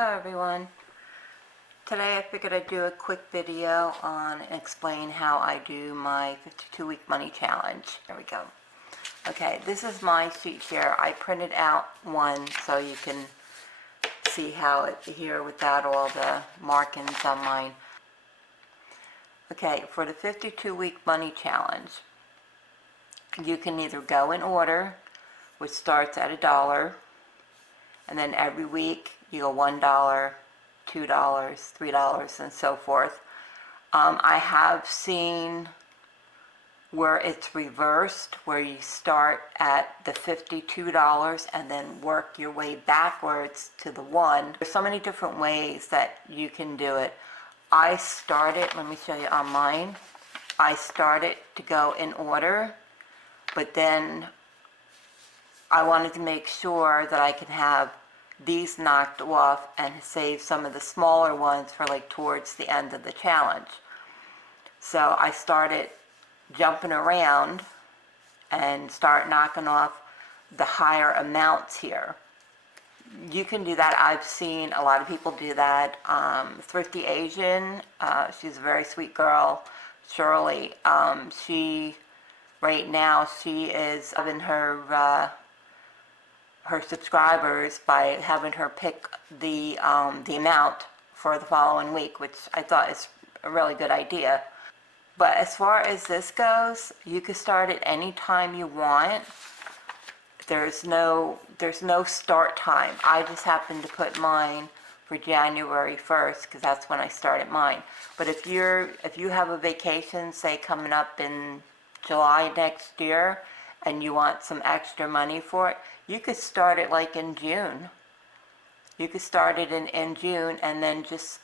Hello everyone. Today I figured I'd do a quick video on explain how I do my 52-week money challenge. There we go. Okay, this is my sheet here. I printed out one so you can see how it here without all the markings on mine. Okay, for the 52-week money challenge, you can either go in order, which starts at $1, and then every week you go $1, $2, $3, and so forth. I have seen where it's reversed, where you start at the $52 and then work your way backwards to the $1. There's so many different ways that you can do it. I started, let me show you on mine. I started to go in order, but then I wanted to make sure that I could have these knocked off and save some of the smaller ones for like towards the end of the challenge. So I started jumping around and start knocking off the higher amounts here. You can do that. I've seen a lot of people do that. Thrifty Asian, she's a very sweet girl, Shirley. Right now she is having her subscribers by having her pick the amount for the following week, which I thought is a really good idea. But as far as this goes, you can start at any time you want. There's no start time. I just happened to put mine for January 1st because that's when I started mine. But if you have a vacation, say coming up in July next year, and you want some extra money for it, you could start it like in June. You could start it in June, and then just,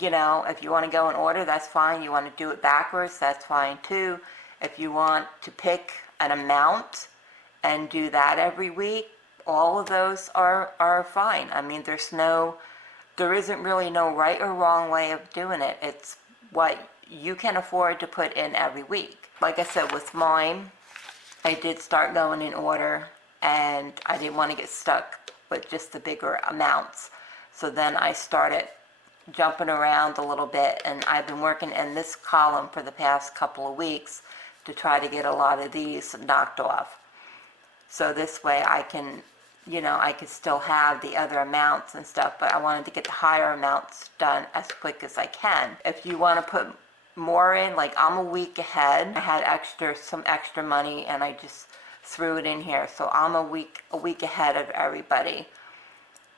you know, if you want to go in order, that's fine. You want to do it backwards, that's fine too. If you want to pick an amount and do that every week, all of those are fine. I mean, there isn't really no right or wrong way of doing it. It's what you can afford to put in every week. Like I said, with mine, I did start going in order, and I didn't want to get stuck with just the bigger amounts. So then I started jumping around a little bit, and I've been working in this column for the past couple of weeks to try to get a lot of these knocked off. So this way I can, you know, I could still have the other amounts and stuff, but I wanted to get the higher amounts done as quick as I can. If you want to put more in, like I'm a week ahead. I had some extra money and I just threw it in here. So I'm a week ahead of everybody.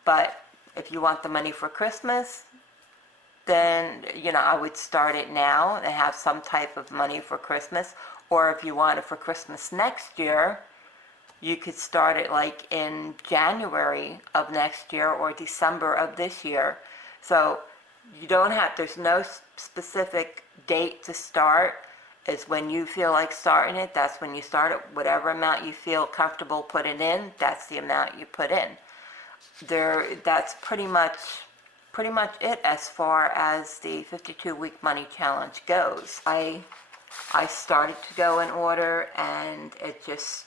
But if you want the money for Christmas, then, you know, I would start it now and have some type of money for Christmas. Or if you want it for Christmas next year, you could start it like in January of next year or December of this year. So you don't have, there's no specific date to start. Is when you feel like starting it, that's when you start it. Whatever amount you feel comfortable putting in, that's the amount you put in. That's pretty much it as far as the 52-week money challenge goes. I started to go in order, and I just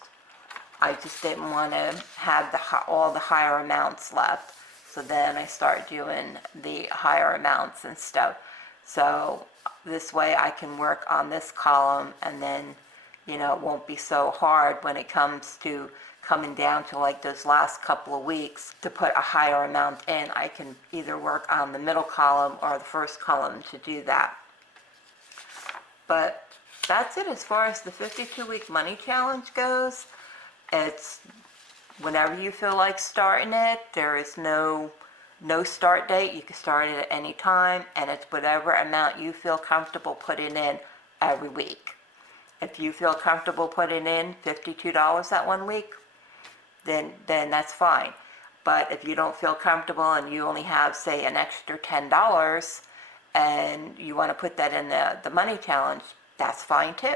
didn't want to have all the higher amounts left. So then I start doing the higher amounts and stuff. So this way I can work on this column, and then, you know, it won't be so hard when it comes to coming down to like those last couple of weeks to put a higher amount in. I can either work on the middle column or the first column to do that. But that's it as far as the 52-week money challenge goes. It's whenever you feel like starting it. There is no start date. You can start it at any time, and it's whatever amount you feel comfortable putting in every week. If you feel comfortable putting in $52 that one week, then that's fine. But if you don't feel comfortable and you only have, say, an extra $10 and you want to put that in the money challenge, that's fine too.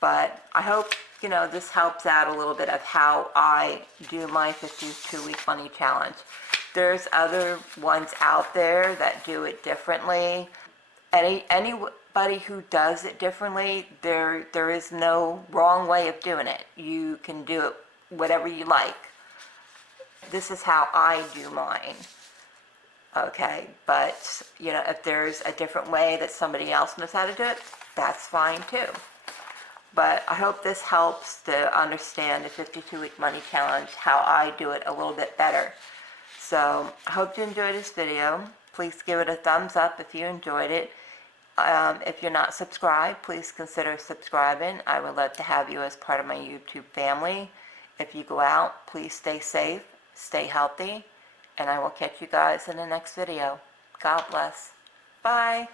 But I hope, you know, this helps out a little bit of how I do my 52-week money challenge. There's other ones out there that do it differently. Anybody who does it differently, there is no wrong way of doing it. You can do it whatever you like. This is how I do mine. Okay, but you know, if there's a different way that somebody else knows how to do it, that's fine too. But I hope this helps to understand the 52-week money challenge, how I do it a little bit better. So I hope you enjoyed this video. Please give it a thumbs up if you enjoyed it. If you're not subscribed, please consider subscribing. I would love to have you as part of my YouTube family. If you go out, please stay safe, stay healthy, and I will catch you guys in the next video. God bless. Bye.